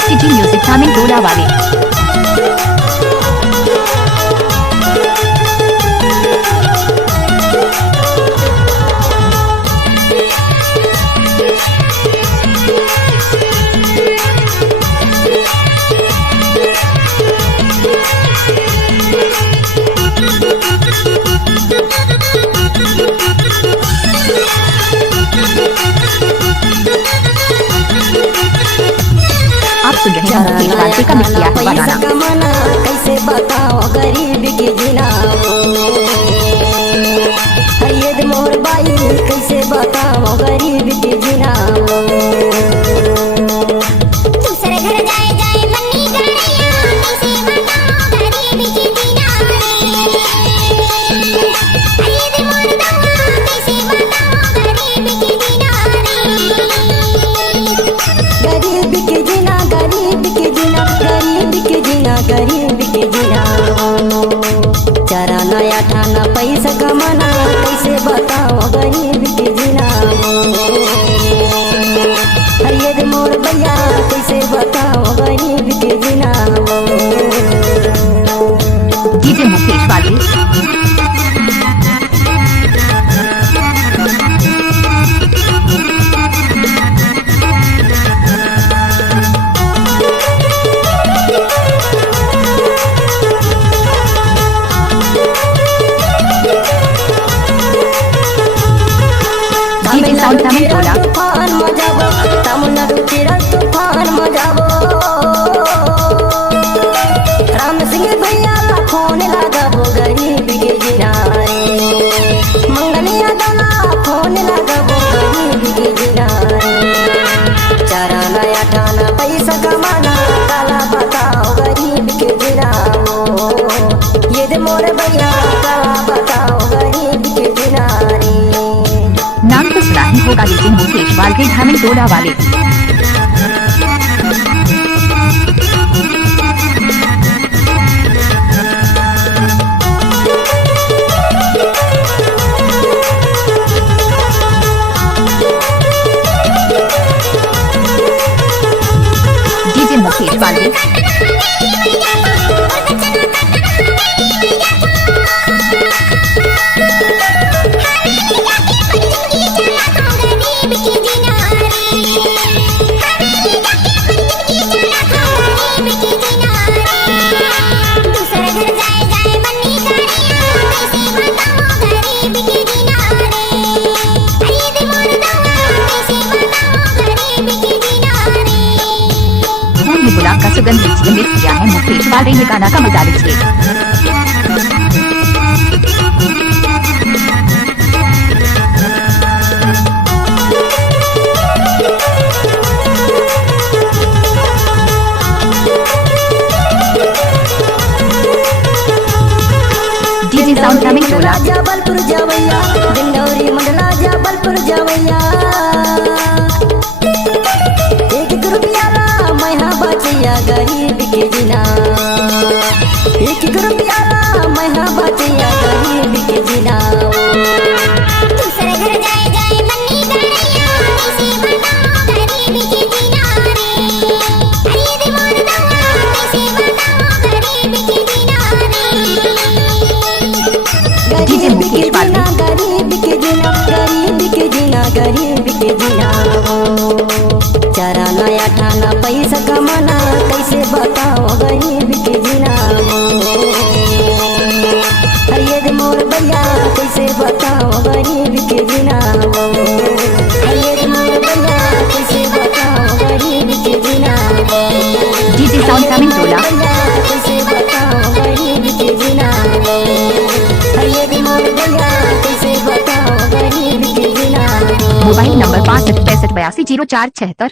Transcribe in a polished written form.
STG music Thamel टोला वाले। आप सुन रहे हैं मुकेश वालसे का मिक्स किया हुआ गाना। कैसे बताओ गरीब की जीना ये मोर बाई कैसे बताओ गरीब की जीना दूसरे घर जाए जाए बन्नी गाड़ियाँ कैसे बताओ गरीब की जीना ये मोर दवा कैसे बताओ गरीब की जीना गरीब की जीना गरीब की जीना गरीब की जीना गरीब की जीना चराना या ठाना पैसा कमाना कैसे बताओ गरीब की जीना ये मोर भैया कैसे बताओ गरीब की जीना डीजे मुकेश वाले। डीजे साउंड थामिल टोला। तूफान मजाबो तमिलनाडु तेरा तूफान मजाबो राम सिंह भैया फोन लगाबो गरीब के जिनारे मंगलिया दाना फोन लगाबो गरीब के जिनारे चराना या ठाना पैसा कमाना काला बताओ गरीब के जिनारो ये दे मोर भैया काला बताओ गरीब के जिनारे नाम तो सुना ही होगा लेकिन मुकेश वालसे थामिल टोला वाले। डीजे मुकेश वाले। गुलाब का सुगंध लीजिए मिक्स किया है मुकेश वाले ने गाना का मजा लीजिए। डीजे साउंड थामिल टोला। जबलपुर जवैया डिंडौरी मंडला जबलपुर जवैया एक रुपया ला मैं बचिया गरीब के जिना एक रुपया ला मैं बचिया गरीब के जिना दूसरे घर जाए जाए बन्नी गाड़ियाँ कैसे बताओ गरीब की जीना ये मोर दवा कैसे बताओ गरीब की जीना गरीब के जिना गरीब के जिना गरीब के जिना गरीब के जिना चराना या ठाना पैसा कमाना कैसे बताओ गरीब के जिना ये मोर भैया कैसे बताओ गरीब के जिना ये मोर भैया कैसे बताओ गरीब के जिना डीजे साउंड थामिल टोला। कैसे बताओ गरीब के जिना ये मोर भैया कैसे बताओ गरीब के जिना मोबाइल नंबर 65 65 82 04 76।